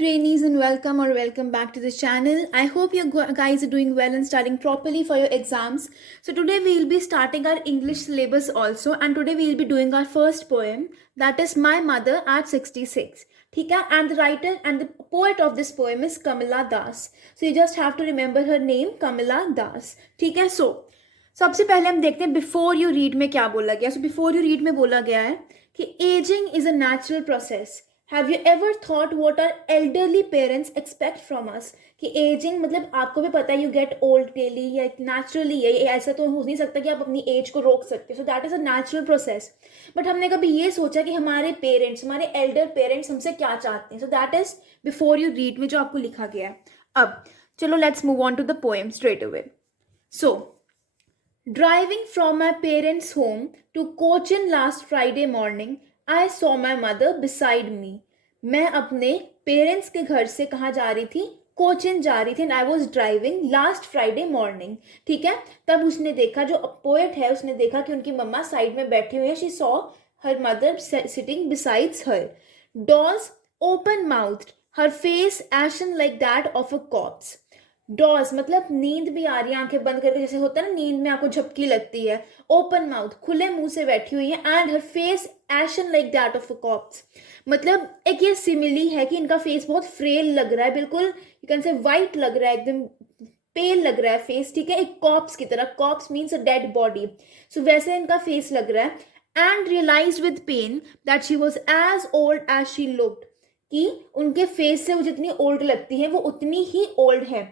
trainees, and welcome back to the channel. I hope you guys are doing well and studying properly for your exams. So today we will be starting our English syllabus also, and today we will be doing our first poem, that is My Mother at 66. ठीक है, and the writer and the poet of this poem is Kamala Das. So you just have to remember her name, Kamala Das. ठीक है, so सबसे पहले हम देखते हैं before you read में क्या बोला गया. सो बिफोर यू रीड में बोला गया है कि aging is a natural process. Have you ever thought what are elderly parents expect from us. कि एजिंग मतलब आपको भी पता है, यू गेट ओल्ड डेली या नेचुरली है, ऐसा तो हो नहीं सकता कि आप अपनी एज को रोक सकते हो. सो that is a natural process. But हमने कभी ये सोचा कि हमारे पेरेंट्स, हमारे एल्डर पेरेंट्स हमसे क्या चाहते हैं. So that is before you read में जो आपको लिखा गया है. अब चलो let's move on to the poem straight away. So Driving from my parents' home to Cochin last Friday morning, I saw my mother beside me. मैं अपने पेरेंट्स के घर से कहाँ जा रही थी? कोचिन जा रही थी. And I was driving last Friday morning. ठीक है, तब उसने देखा, जो पोएट है उसने देखा कि उनकी मम्मा साइड में बैठी हुई है. She saw her mother sitting besides her. Dolls open mouthed, her face ashen like that of a corpse. Doze मतलब नींद भी आ रही है, आंखें बंद करके, जैसे होता है ना नींद में आपको झपकी लगती है. ओपन माउथ, खुले मुंह से बैठी हुई है. And her face ashen like that of a cops. मतलब एक ये सिमिली है कि इनका फेस बहुत फ्रेल लग रहा है, बिल्कुल यू कैन से वाइट लग रहा है, एकदम पेल लग रहा है फेस. ठीक है, एक कॉप्स की तरह. Corpse means a dead body. So वैसे इनका फेस लग रहा है. And realise with pain that she was as old as she looked. कि उनके फेस से वो जितनी ओल्ड लगती है वो उतनी ही ओल्ड है.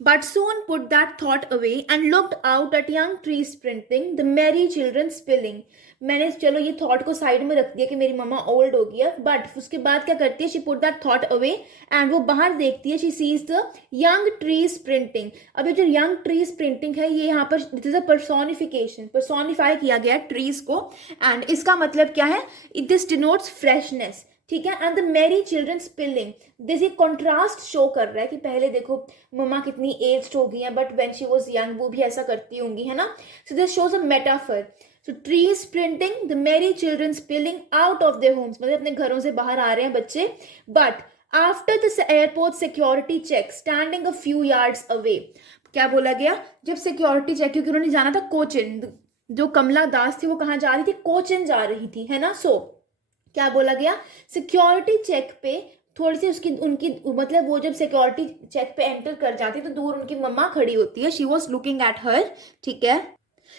But soon put that thought away and looked out at young trees sprinting, the merry children spilling. मैंने चलो ये थॉट को साइड में रख दिया कि मेरी मम्मा ओल्ड हो गई है. बट उसके बाद क्या करती है? She put that thought away and वो बाहर देखती है. She sees the young tree sprinting. अब ये जो यंग ट्री स्प्रिंटिंग है, ये यहाँ पर this is a personification. Personify किया गया है ट्रीज को. एंड इसका मतलब क्या है? This denotes freshness. ठीक है. And the merry children spilling, this एक कॉन्ट्रास्ट शो कर रहा है कि पहले देखो मम्मा कितनी एज्ड हो गई है, but when she was young वो भी ऐसा करती होंगी, है ना. So this shows a metaphor. So trees printing, the merry children spilling out of their homes, मतलब अपने घरों से बाहर आ रहे हैं बच्चे. But after the airport security check standing a few yards away. क्या बोला गया? जब सिक्योरिटी चेक, क्योंकि उन्होंने जाना था कोचिन, जो कमला दास थी वो कहाँ जा रही थी? कोचिन जा रही थी, है ना. सो क्या बोला गया? सिक्योरिटी चेक पे थोड़ी सी उसकी उनकी मतलब वो जब सिक्योरिटी चेक पे एंटर कर जाती है तो दूर उनकी मम्मा खड़ी होती है. She was looking at her. ठीक है,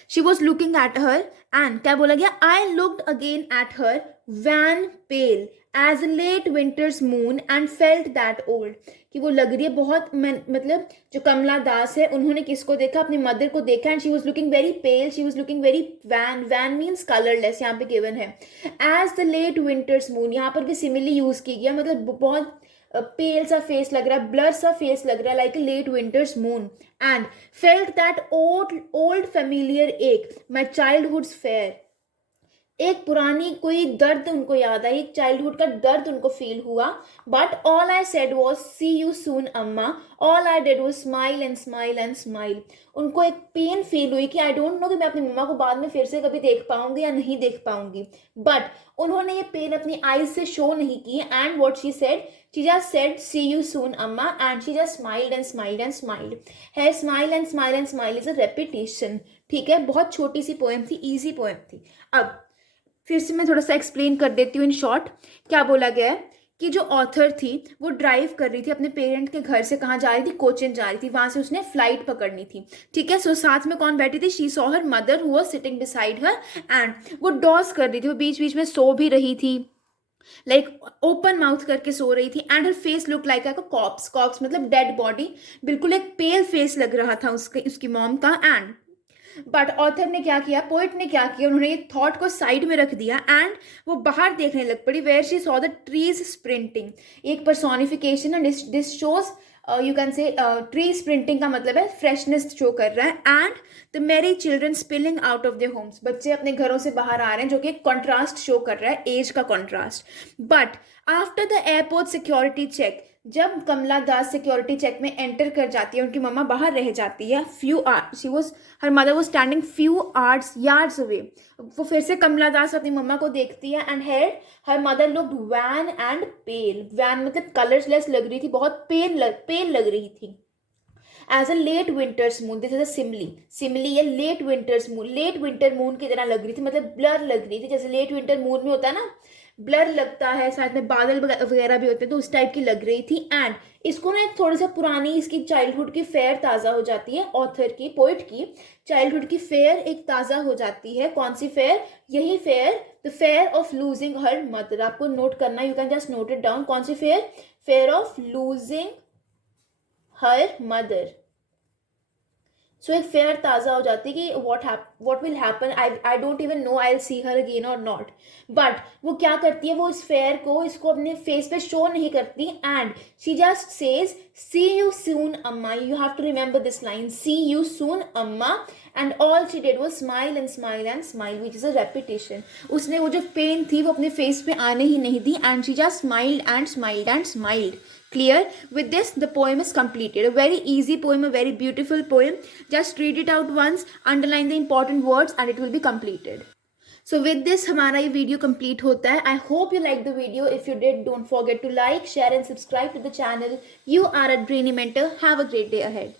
she was looking at her. And क्या बोला गया? I looked again at her wan pale as a late winter's moon and felt that old. कि वो लग रही है बहुत, मतलब जो कमला दास है उन्होंने किसको देखा? अपनी मदर को देखा. And she was looking very pale, she was looking very wan. Wan means colourless, यहाँ पे गिवन है. As the late winter's moon, यहाँ पर भी सिमिली यूज की गया, मतलब बहुत पेल सा फेस लग रहा है, ब्लर सा फेस लग रहा है, like late winter's moon. And felt that old familiar ache my childhoods fair. एक पुरानी कोई दर्द उनको याद आई, एक चाइल्डहुड का दर्द उनको फील हुआ. But all I said was see you soon Amma. All I did was smile and smile and smile. उनको एक पेन फील हुई कि आई डोंट नो कि मैं अपनी मम्मा को बाद में फिर से कभी देख पाऊंगी या नहीं देख पाऊंगी. बट उन्होंने ये पेन अपनी आईज से शो नहीं की. And what she said? She just said see you soon Amma and she just smiled and smiled and smiled. है smile and smile and smile is a repetition. ठीक है, बहुत छोटी सी पोएम थी, ईजी पोएम थी. अब फिर से मैं थोड़ा सा एक्सप्लेन कर देती हूँ इन शॉर्ट. क्या बोला गया है कि जो ऑथर थी वो ड्राइव कर रही थी अपने पेरेंट के घर से. कहाँ जा रही थी? कोचिन जा रही थी. वहां से उसने फ्लाइट पकड़नी थी. ठीक है, सो साथ में कौन बैठी थी? She saw her mother who was sitting beside her. And वो डॉज कर रही थी, वो बीच बीच में सो भी रही थी, लाइक ओपन माउथ करके सो रही थी. And her face look like a corpse. Corpse मतलब डेड बॉडी. बिल्कुल एक पेल फेस लग रहा था उसकी मॉम का. एंड बट ऑथर ने क्या किया, पोइट ने क्या किया, उन्होंने ये थॉट को साइड में रख दिया एंड वो बाहर देखने लग पड़ी. Where she saw the trees sprinting, एक पर्सोनिफिकेशन है. This shows you can say tree sprinting का मतलब है फ्रेशनेस शो कर रहा है. And the merry children spilling out of their homes, बच्चे अपने घरों से बाहर आ रहे हैं, जो कि एक कॉन्ट्रास्ट शो कर रहा है, एज का contrast. But after the airport security check, जब कमला दास सिक्योरिटी चेक में एंटर कर जाती है, उनकी मम्मा बाहर रह जाती है, her mother was standing few arts yards away. वो फिर से कमला दास अपनी मम्मा को देखती है and her mother looked wan and pale. Wan मतलब कलरलेस लग रही थी, बहुत पेल लग रही थी। As a late winter's moon, this is a simile है, late winter's moon, late winter moon की तरह लग रही थी, मतलब ब्लर लग रही थी, जैसे लेट विंटर मून में होता है ना ब्लर लगता है, साथ में बादल वगैरह भी होते हैं, तो उस टाइप की लग रही थी। एंड इसको ना एक थोड़ी सा पुरानी इसकी चाइल्डहुड की फेयर ताज़ा हो जाती है, ऑथर की, पोइट की चाइल्डहुड की फेयर एक ताज़ा हो जाती है। कौन सी फेयर? यही fear, the fear of losing her mother. आपको नोट करना, you can just note it down. कौन सी fear? Fear of losing her mother. So एक फेयर ताज़ा हो जाती है कि what will happen, I don't even know I will see her again और नॉट। बट वो क्या करती है, वो इस फेयर को इसको अपने फेस पे शो नहीं करती and she just says see you soon Amma. You have to remember this line, see you soon Amma. And all she did was smile and smile and smile, which is a repetition. उसने वो जो pen थी वो अपने face पे आने ही नहीं दी and she just smiled and smiled and smiled. Clear? With this, the poem is completed. A very easy poem, a very beautiful poem. Just read it out once, underline the important words, and it will be completed. So with this, हमारा ये video complete होता है. I hope you liked the video. If you did, don't forget to like, share, and subscribe to the channel. You are a Brainy Mentor. Have a great day ahead.